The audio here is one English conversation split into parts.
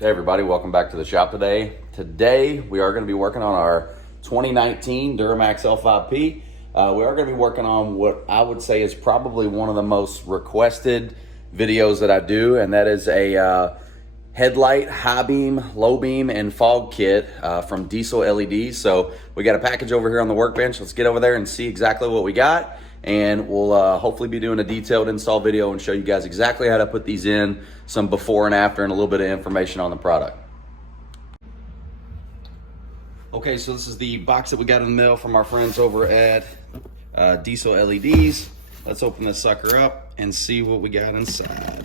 Hey everybody, welcome back to the shop today. Today we are going to be working on our 2019 Duramax L5P. We are going to be working on what I would say is probably one of the most requested videos that I do, and that is a headlight, high beam, low beam, and fog kit from Dieselleds. So we got a package over here on the workbench. Let's get over there and see exactly what we got, and we'll hopefully be doing a detailed install video and show you guys exactly how to put these in, some before and after, and a little bit of information on the product. Okay, so this is the box that we got in the mail from our friends over at Dieselleds. Let's open this sucker up and see what we got inside.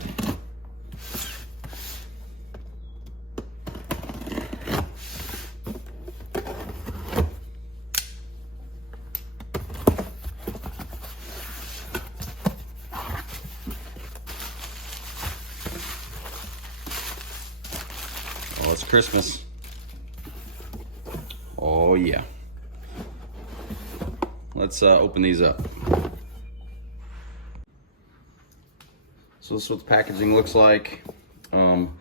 Oh, it's Christmas. Oh yeah. Let's open these up. So this is what the packaging looks like. On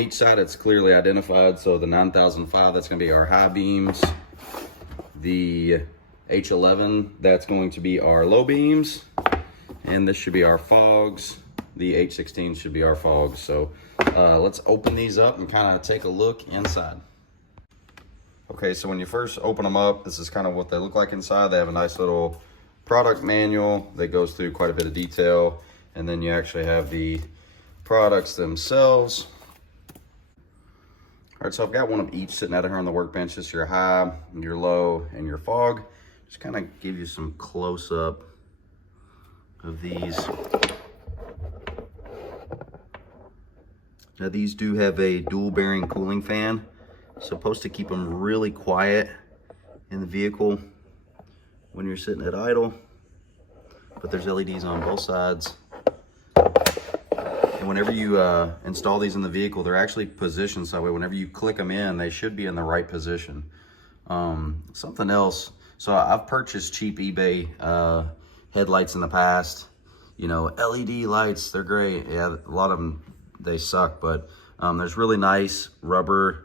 each side it's clearly identified. So the 9005, that's going to be our high beams. The H11, that's going to be our low beams. And this should be our fogs. The H16 should be our fogs. So let's open these up and kind of take a look inside. Okay, so when you first open them up, this is kind of what they look like inside. They have a nice little product manual that goes through quite a bit of detail. And then you actually have the products themselves. All right, so I've got one of each sitting out here on the workbench. This is your high, your low, and your fog. Just kind of give you some close-up of these. Now these do have a dual bearing cooling fan. Supposed to keep them really quiet in the vehicle when you're sitting at idle. But there's LEDs on both sides. And whenever you install these in the vehicle, they're actually positioned so that way whenever you click them in, they should be in the right position. Something else, so I've purchased cheap eBay headlights in the past. You know, LED lights, they're great. Yeah, a lot of them, they suck, but there's really nice rubber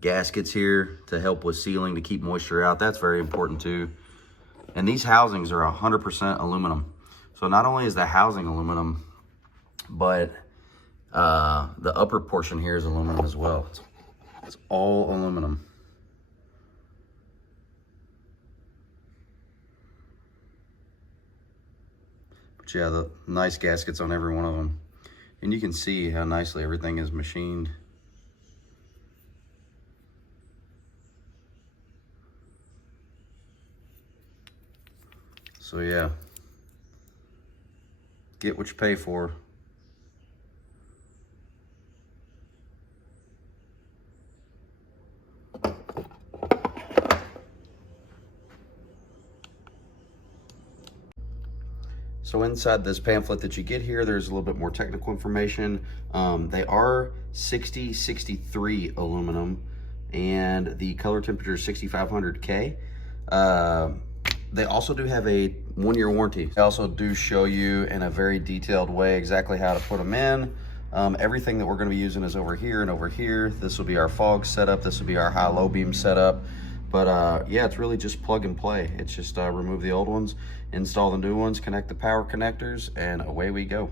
gaskets here to help with sealing, to keep moisture out. That's very important too. And these housings are 100% aluminum. So not only is the housing aluminum, but the upper portion here is aluminum as well. It's all aluminum. But yeah, the nice gaskets on every one of them. And you can see how nicely everything is machined. So yeah, get what you pay for. So inside this pamphlet that you get here, there's a little bit more technical information. They are 6063 aluminum, and the color temperature is 6500 K. They also do have a 1-year warranty. They also do show you in a very detailed way exactly how to put them in. Everything that we're going to be using is over here and over here. This will be our fog setup. This will be our high-low beam setup. But yeah, it's really just plug and play. It's just remove the old ones, install the new ones, connect the power connectors, and away we go.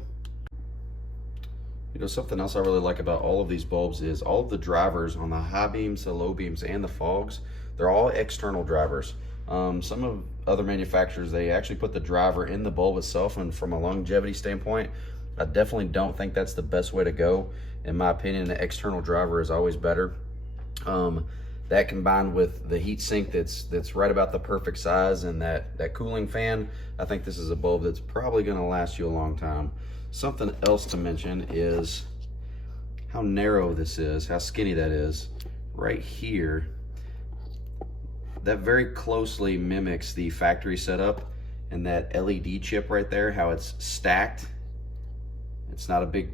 You know, something else I really like about all of these bulbs is all of the drivers on the high beams, the low beams, and the fogs, they're all external drivers. Some of other manufacturers, they actually put the driver in the bulb itself, and from a longevity standpoint, I definitely don't think that's the best way to go. In my opinion, the external driver is always better. That combined with the heat sink that's right about the perfect size, and that cooling fan, I think this is a bulb that's probably going to last you a long time. Something else to mention is how narrow this is, how skinny that is. Right here, that very closely mimics the factory setup, and that LED chip right there, how it's stacked. It's not a big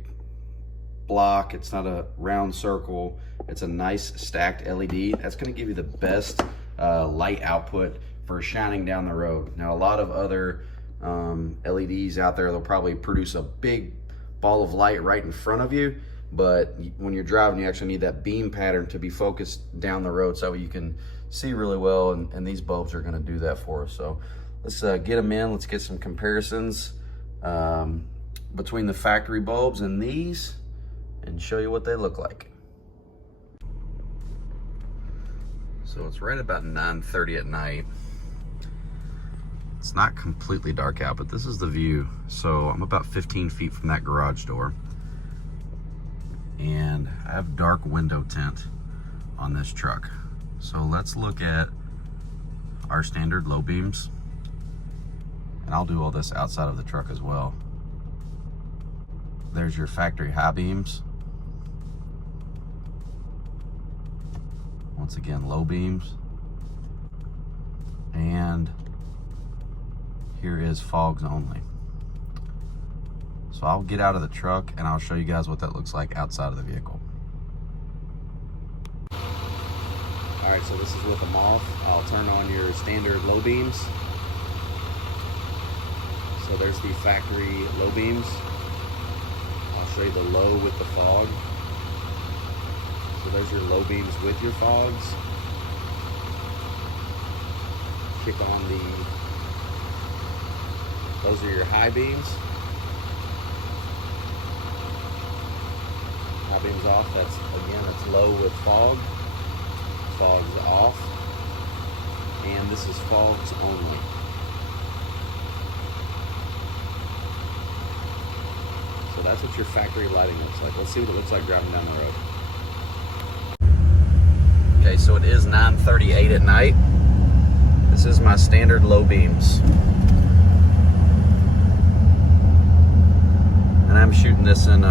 block, it's not a round circle, it's a nice stacked LED. That's going to give you the best light output for shining down the road. Now, a lot of other LEDs out there, they'll probably produce a big ball of light right in front of you, but when you're driving, you actually need that beam pattern to be focused down the road so you can see really well, and these bulbs are gonna do that for us. So let's get them in. Let's get some comparisons between the factory bulbs and these and show you what they look like. So it's right about 9:30 at night. It's not completely dark out, but this is the view. So I'm about 15 feet from that garage door. And I have dark window tint on this truck. So let's look at our standard low beams. And I'll do all this outside of the truck as well. There's your factory high beams. Once again, low beams. And here is fogs only. So I'll get out of the truck and I'll show you guys what that looks like outside of the vehicle. All right, so this is with them off. I'll turn on your standard low beams. So there's the factory low beams. I'll show you the low with the fog. So there's your low beams with your fogs. Kick on those are your high beams. High beams off, that's low with fog. Fogs off. And this is fogs only. So that's what your factory lighting looks like. Let's see what it looks like driving down the road. Okay, so it is 9:38 at night. This is my standard low beams. And I'm shooting this in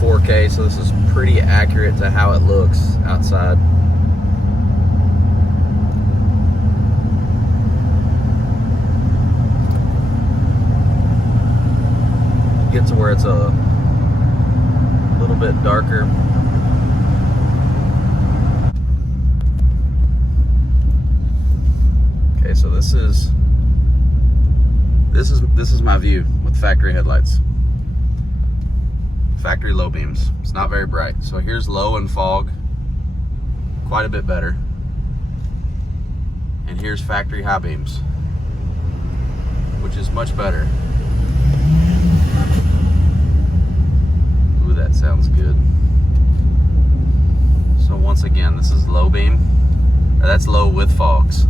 4K, so this is pretty accurate to how it looks outside. Get to where it's a little bit darker. Okay, so this is my view with factory headlights. Factory low beams. It's not very bright. So here's low and fog, quite a bit better. And here's factory high beams, which is much better. Ooh, that sounds good. So once again, this is low beam. That's low with fogs.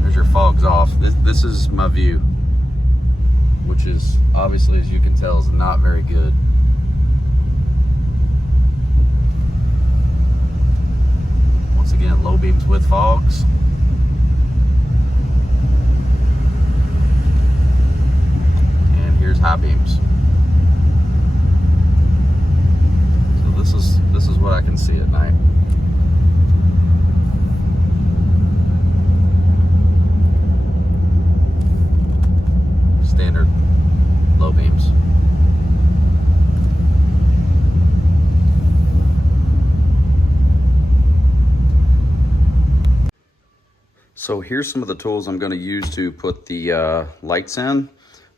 There's your fogs off. This is my view, which is obviously, as you can tell, is not very good. Once again, low beams with fogs. And here's high beams. So this is what I can see at night. Standard low beams. So here's some of the tools I'm going to use to put the lights in.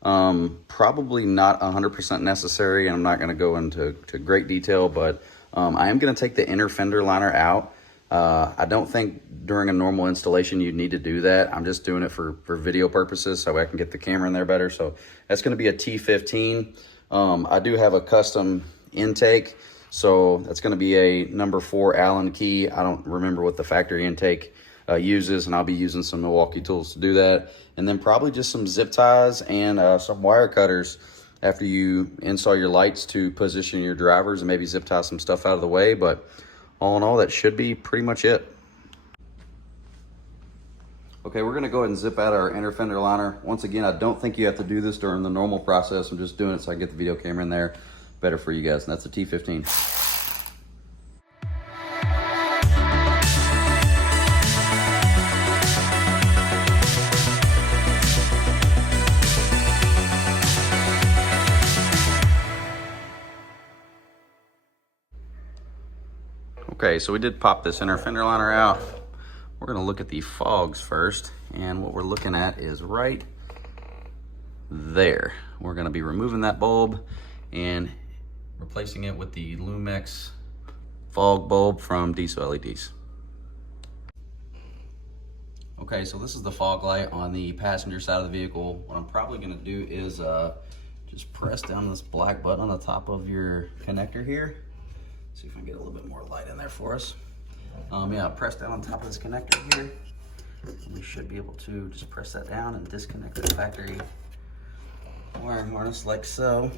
Probably not 100% necessary, and I'm not going to go into great detail, but I am going to take the inner fender liner out. I don't think during a normal installation you'd need to do that. I'm just doing it for video purposes so I can get the camera in there better. So that's going to be a T15. I do have a custom intake, so that's going to be a number 4 Allen key. I don't remember what the factory intake uses, and I'll be using some Milwaukee tools to do that. And then probably just some zip ties and some wire cutters after you install your lights to position your drivers, and maybe zip tie some stuff out of the way. But all in all, that should be pretty much it. Okay, we're gonna go ahead and zip out our inner fender liner. Once again, I don't think you have to do this during the normal process. I'm just doing it so I can get the video camera in there better for you guys, and that's a T15. Okay, so we did pop this inner fender liner out. We're gonna look at the fogs first, and what we're looking at is right there. We're gonna be removing that bulb, and replacing it with the Lumex fog bulb from Dieselleds. Okay, so this is the fog light on the passenger side of the vehicle. What I'm probably gonna do is just press down this black button on the top of your connector here. See if I can get a little bit more light in there for us. Yeah, press down on top of this connector here. We should be able to just press that down and disconnect the factory wiring harness like so.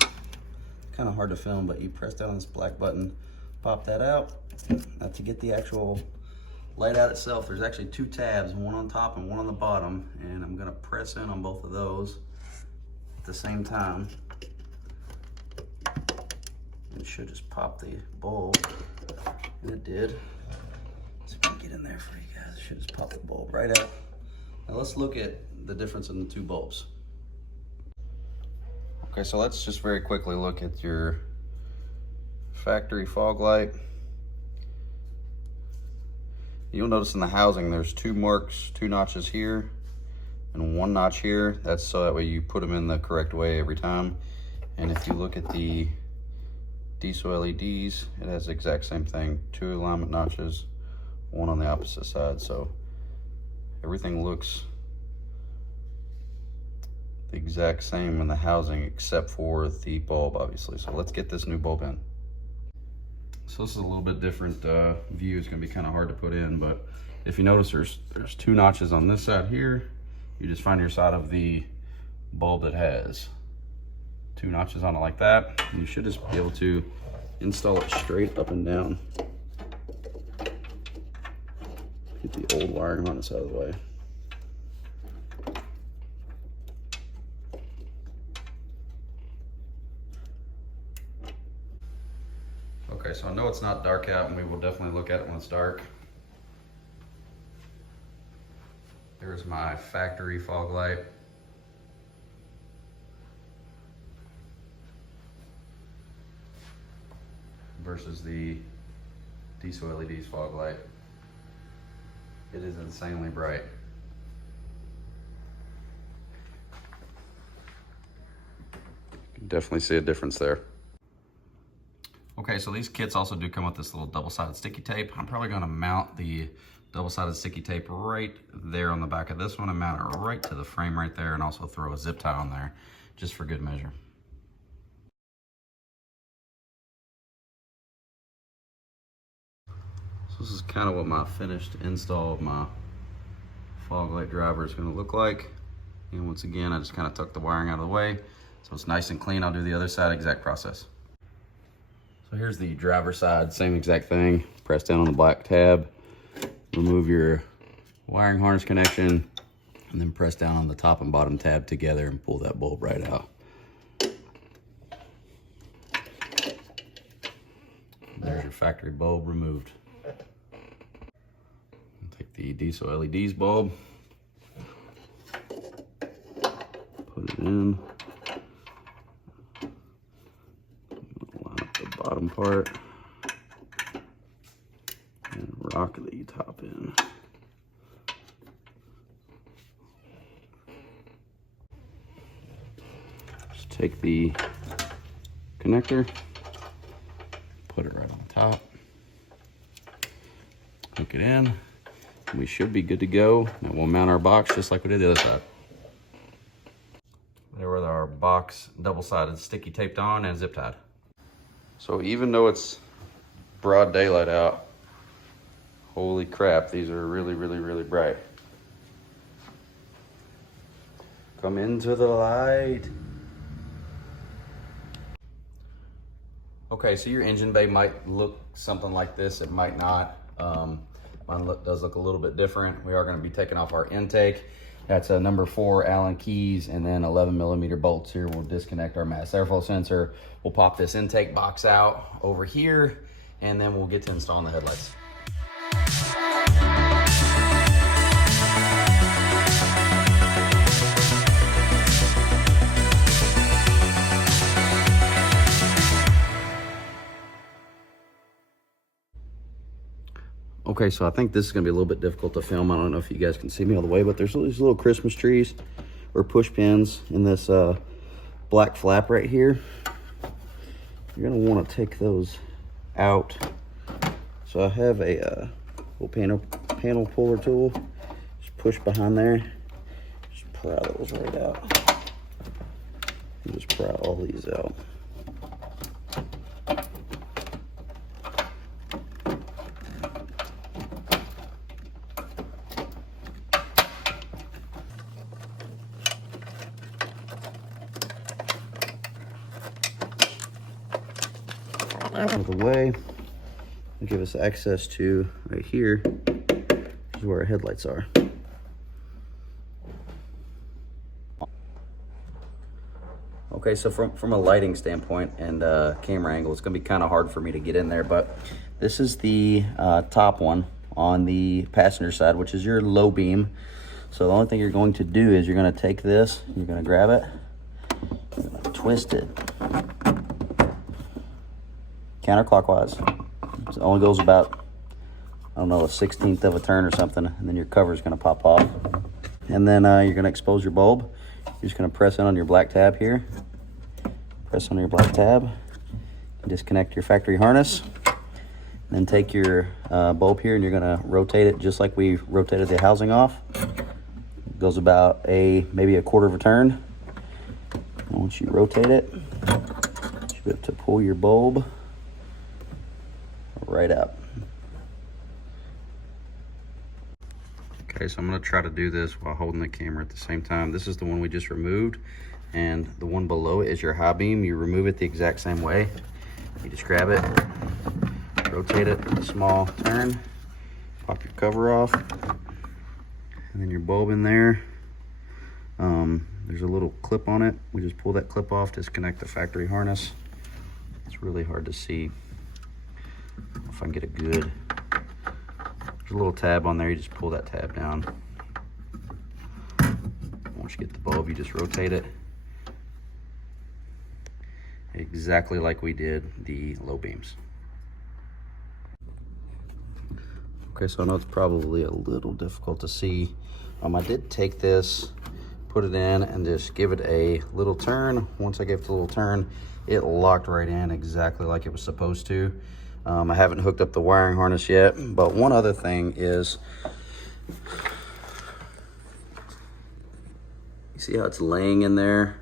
Kind of hard to film, but you press down on this black button, pop that out. Now to get the actual light out itself, there's actually two tabs, one on top and one on the bottom, and I'm gonna press in on both of those at the same time. It should just pop the bulb, and it did. See if I can get in there for you guys. It should just pop the bulb right out. Now let's look at the difference in the two bulbs. Okay, so let's just very quickly look at your factory fog light. You'll notice in the housing there's two marks, two notches here and one notch here. That's so that way you put them in the correct way every time. And if you look at the Dieselleds, it has the exact same thing, two alignment notches, one on the opposite side. So everything looks the exact same in the housing except for the bulb, obviously. So let's get this new bulb in. So this is a little bit different view. It's gonna be kind of hard to put in, but if you notice there's two notches on this side here. You just find your side of the bulb that has two notches on it like that. And you should just be able to install it straight up and down. Get the old wiring harness out of the way. Okay, so I know it's not dark out, and we will definitely look at it when it's dark. There's my factory fog light. Versus the Dieselleds fog light. It is insanely bright. You can definitely see a difference there. Okay, so these kits also do come with this little double-sided sticky tape. I'm probably gonna mount the double-sided sticky tape right there on the back of this one and mount it right to the frame right there, and also throw a zip tie on there just for good measure. So this is kind of what my finished install of my fog light driver is gonna look like. And once again, I just kind of tuck the wiring out of the way so it's nice and clean. I'll do the other side, exact process. So here's the driver side, same exact thing. Press down on the black tab, remove your wiring harness connection, and then press down on the top and bottom tab together and pull that bulb right out. There's your factory bulb removed. Take the Dieselleds bulb, put it in. Bottom part and rock the top in. Just take the connector, put it right on top, hook it in, and we should be good to go. And we'll mount our box just like we did the other side. There with our box double-sided sticky taped on and zip tied. So even though it's broad daylight out, holy crap, these are really, really, really bright. Come into the light. Okay, so your engine bay might look something like this. It might not. Mine does look a little bit different. We are going to be taking off our intake. That's a number 4 Allen keys and then 11mm bolts here. We'll disconnect our mass airflow sensor. We'll pop this intake box out over here, and then we'll get to installing the headlights. Okay, so I think this is gonna be a little bit difficult to film. I don't know if you guys can see me all the way, but there's these little Christmas trees or push pins in this black flap right here. you're gonna want to take those out. So I have a little panel puller tool. Just push behind there. Just pry those right out. And just pry all these out. Out of the way, and give us access to right here. This is where our headlights are. Okay, so from a lighting standpoint and camera angle, it's gonna be kind of hard for me to get in there, but this is the top one on the passenger side, which is your low beam. So the only thing you're going to do is you're gonna take this, you're gonna grab it, you're gonna twist it counterclockwise. So it only goes about, I don't know, 1/16 of a turn or something, and then your cover is going to pop off. And then you're going to expose your bulb. You're just going to press in on your black tab here. Press on your black tab. Disconnect your factory harness. Then take your bulb here and you're going to rotate it just like we rotated the housing off. It goes about maybe a quarter of a turn. And once you rotate it, you have to pull your bulb right up. Okay, so I'm going to try to do this while holding the camera at the same time. This is the one we just removed, and the one below it is your high beam. You remove it the exact same way. You just grab it, rotate it, small turn, pop your cover off, and then your bulb in there. There's a little clip on it. We just pull that clip off, disconnect the factory harness. It's really hard to see. If I can get it good. There's a little tab on there, you just pull that tab down. Once you get the bulb, you just rotate it. Exactly like we did the low beams. Okay, so I know it's probably a little difficult to see. I did take this, put it in, and just give it a little turn. Once I gave it a little turn, it locked right in exactly like it was supposed to. I haven't hooked up the wiring harness yet, but one other thing is, you see how it's laying in there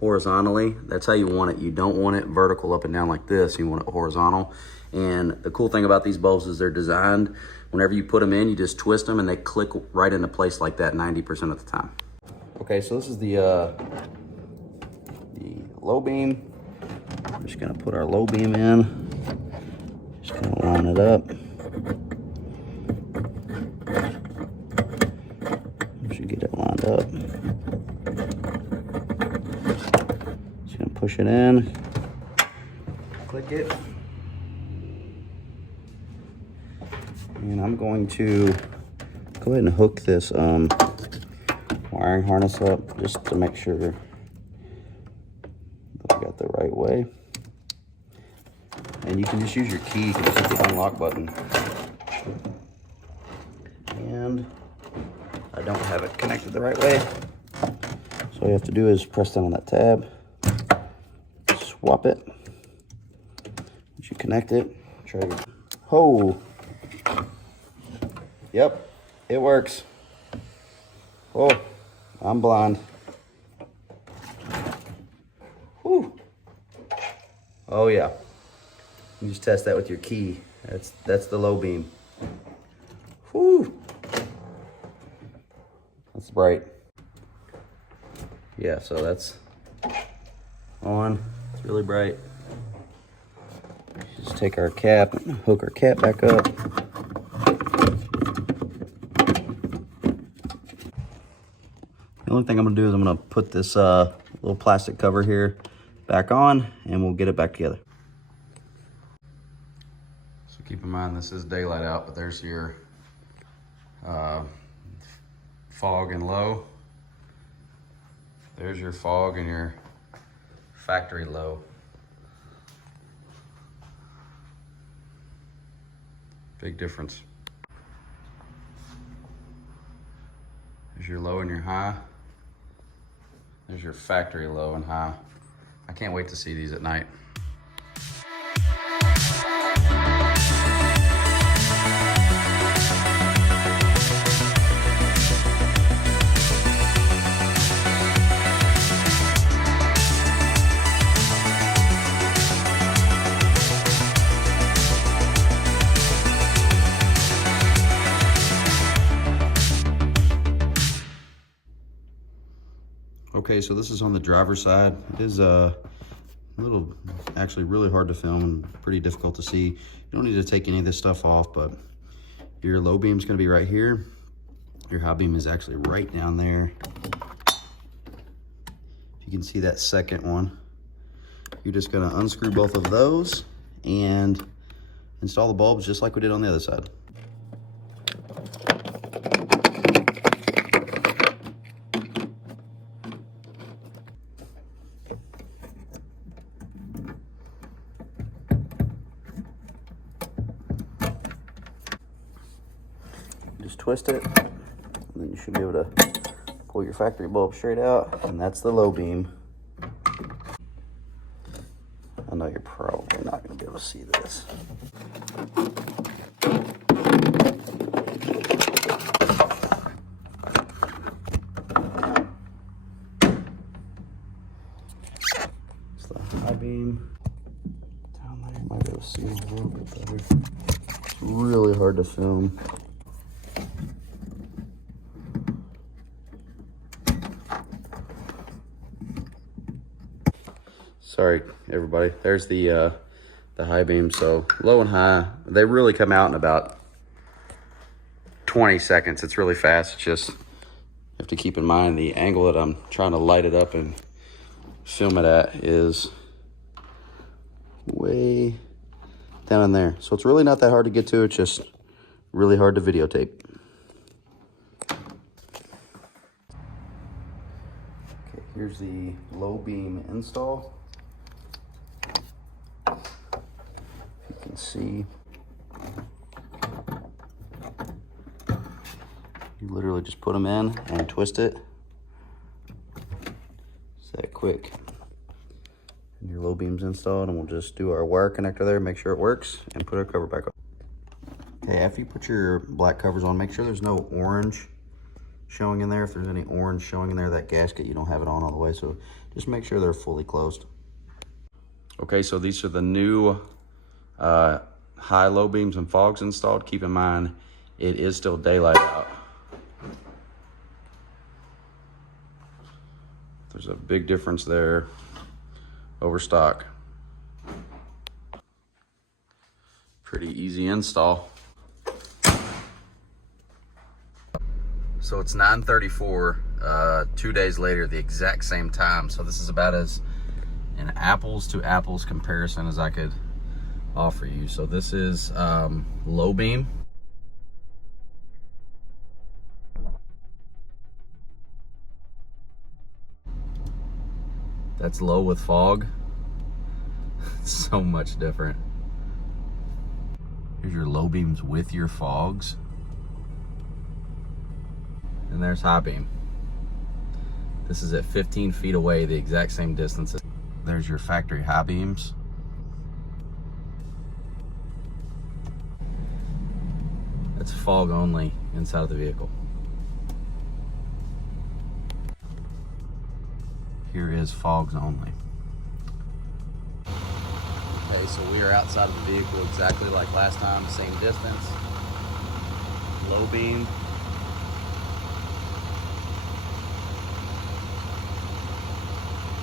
horizontally? That's how you want it. You don't want it vertical up and down like this. You want it horizontal. And the cool thing about these bulbs is they're designed, whenever you put them in, you just twist them and they click right into place like that 90% of the time. Okay, so this is the low beam. I'm just gonna put our low beam in. Just gonna line it up. Once you get it lined up, just gonna push it in, click it, and I'm going to go ahead and hook this wiring harness up just to make sure that I got the right way. And you can just use your key, you can just hit the unlock button. And I don't have it connected the right way. So all you have to do is press down on that tab, swap it. Once you connect it, try your, oh, yep, it works. Oh, I'm blind. Whew. Oh yeah. You just test that with your key. That's the low beam. Whew. That's bright. Yeah, so that's on. It's really bright. Just take our cap, hook our cap back up. The only thing I'm gonna do is I'm gonna put this little plastic cover here back on, and we'll get it back together. So keep in mind this is daylight out, but there's your fog and low. There's your fog and your factory low. Big difference. There's your low and your high. There's your factory low and high. I can't wait to see these at night. Okay, so this is on the driver's side. It is a little, actually really hard to film and pretty difficult to see. You don't need to take any of this stuff off, but your low beam is going to be right here. Your high beam is actually right down there. If you can see that second one, you're just going to unscrew both of those and install the bulbs just like we did on the other side. Just twist it, and then you should be able to pull your factory bulb straight out, and that's the low beam. I know you're probably not going to be able to see this. It's the high beam. Down there, you might be able to see it a little bit better. It's really hard to film. Sorry, everybody. There's the high beam. So low and high, they really come out in about 20 seconds. It's really fast. It's just, you have to keep in mind the angle that I'm trying to light it up and film it at is way down in there. So it's really not that hard to get to. It's just really hard to videotape. Okay, here's the low beam install. See, you literally just put them in and twist it. It's that quick. And your low beam's installed, and we'll just do our wire connector there, make sure it works, and put our cover back on. Okay, after you put your black covers on, make sure there's no orange showing in there. If there's any orange showing in there, that gasket, you don't have it on all the way, so just make sure they're fully closed. Okay, so these are the new high low beams and fogs installed. Keep in mind it is still daylight out. There's a big difference there over stock. Pretty easy install. So it's 9:34, 2 days later, the exact same time. So this is about as an apples to apples comparison as I could offer you. So this is low beam. That's low with fog. So much different. Here's your low beams with your fogs. And there's high beam. This is at 15 feet away, the exact same distance. There's your factory high beams. It's fog only inside of the vehicle. Here is fogs only. Okay, so we are outside of the vehicle exactly like last time, same distance. Low beam.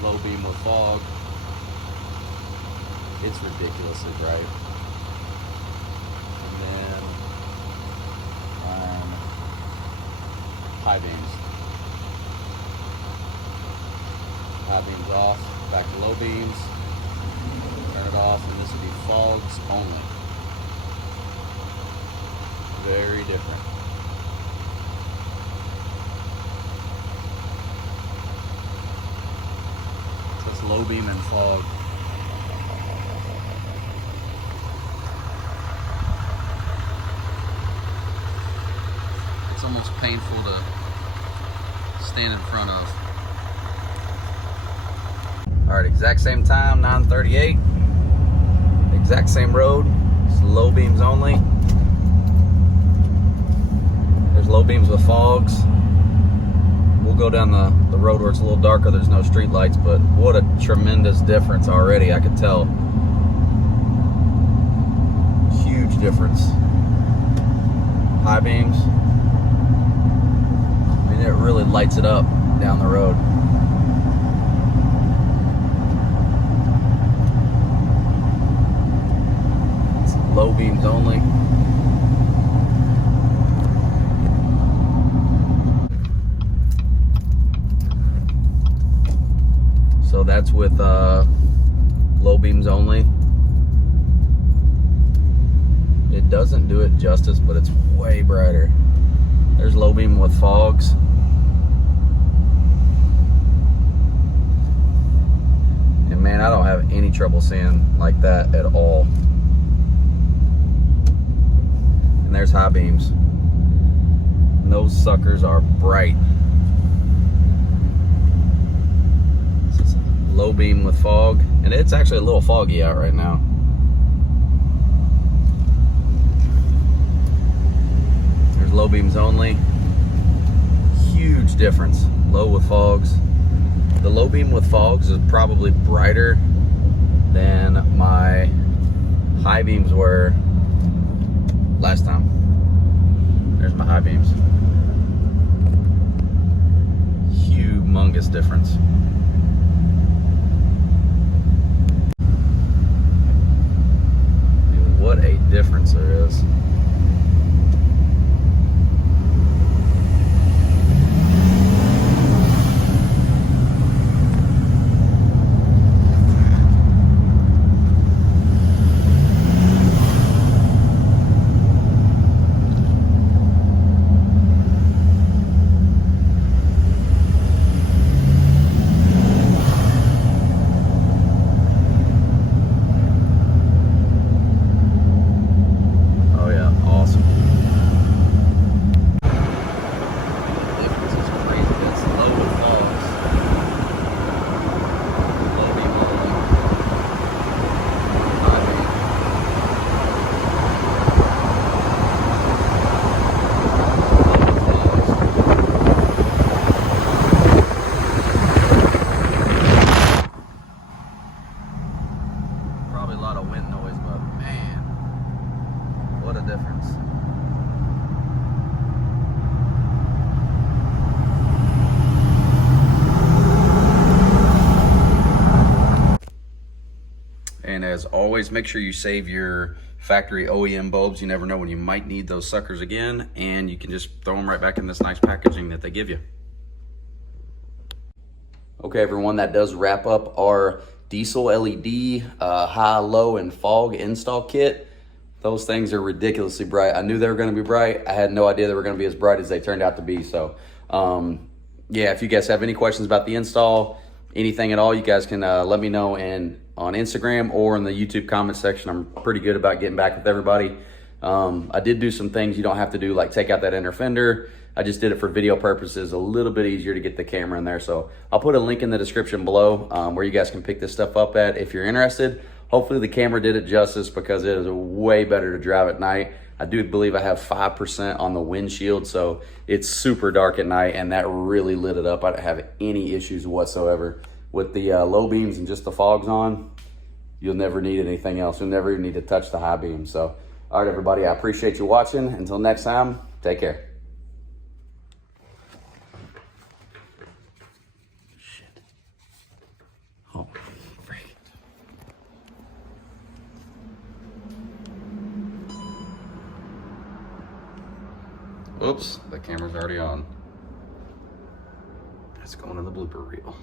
Low beam with fog. It's ridiculously bright. And then high beams. High beams off, back to low beams. Turn it off, and this would be fogs only. Very different. So it's low beam and fog. It's almost painful to stand in front of. All right, exact same time, 9:38. Exact same road, it's low beams only. There's low beams with fogs. We'll go down the road where it's a little darker, there's no street lights, but what a tremendous difference already, I could tell. Huge difference. High beams. I mean, it really lights it up down the road. low beams only. So that's with low beams only. It doesn't do it justice, but it's way brighter. There's low beam with fogs. And man, I don't have any trouble seeing like that at all. And there's high beams. And those suckers are bright. Low beam with fog, and it's actually a little foggy out right now. There's low beams only. Huge difference. Low with fogs. The low beam with fogs is probably brighter than my high beams were last time. There's my high beams. Humongous difference. What a difference there is. Probably a lot of wind noise, but man, what a difference. And as always, make sure you save your factory OEM bulbs. You never know when you might need those suckers again, and you can just throw them right back in this nice packaging that they give you. Okay, everyone, that does wrap up our diesel LED high, low, and fog install kit. Those things are ridiculously bright. I knew they were going to be bright. I had no idea they were going to be as bright as they turned out to be. So, yeah, if you guys have any questions about the install, anything at all, you guys can let me know on Instagram or in the YouTube comment section. I'm pretty good about getting back with everybody. I did do some things you don't have to do, like take out that inner fender. I just did it for video purposes, a little bit easier to get the camera in there. So I'll put a link in the description below where you guys can pick this stuff up at if you're interested. Hopefully the camera did it justice because it is way better to drive at night. I do believe I have 5% on the windshield, so it's super dark at night, and that really lit it up. I didn't have any issues whatsoever. With the low beams and just the fogs on, you'll never need anything else. You'll never even need to touch the high beams. So, all right, everybody, I appreciate you watching. Until next time, take care. Shit. Oh, freak. Oops, the camera's already on. Let's go into the blooper reel.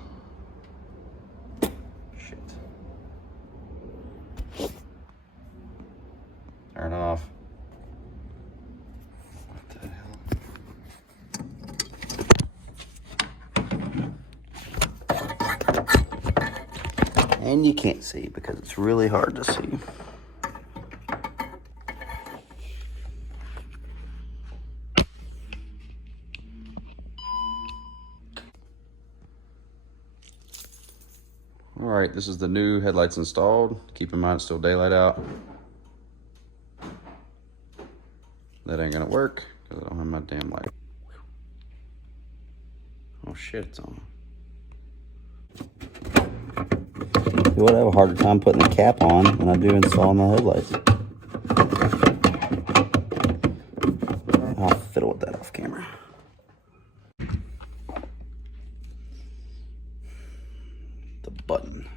Shit. Turn off. What the hell? And you can't see because it's really hard to see. All right, this is the new headlights installed. Keep in mind it's still daylight out. That ain't gonna work because I don't have my damn light. Oh shit, it's on. You would have a harder time putting the cap on than I do installing the headlights. I'll fiddle with that off camera. The button.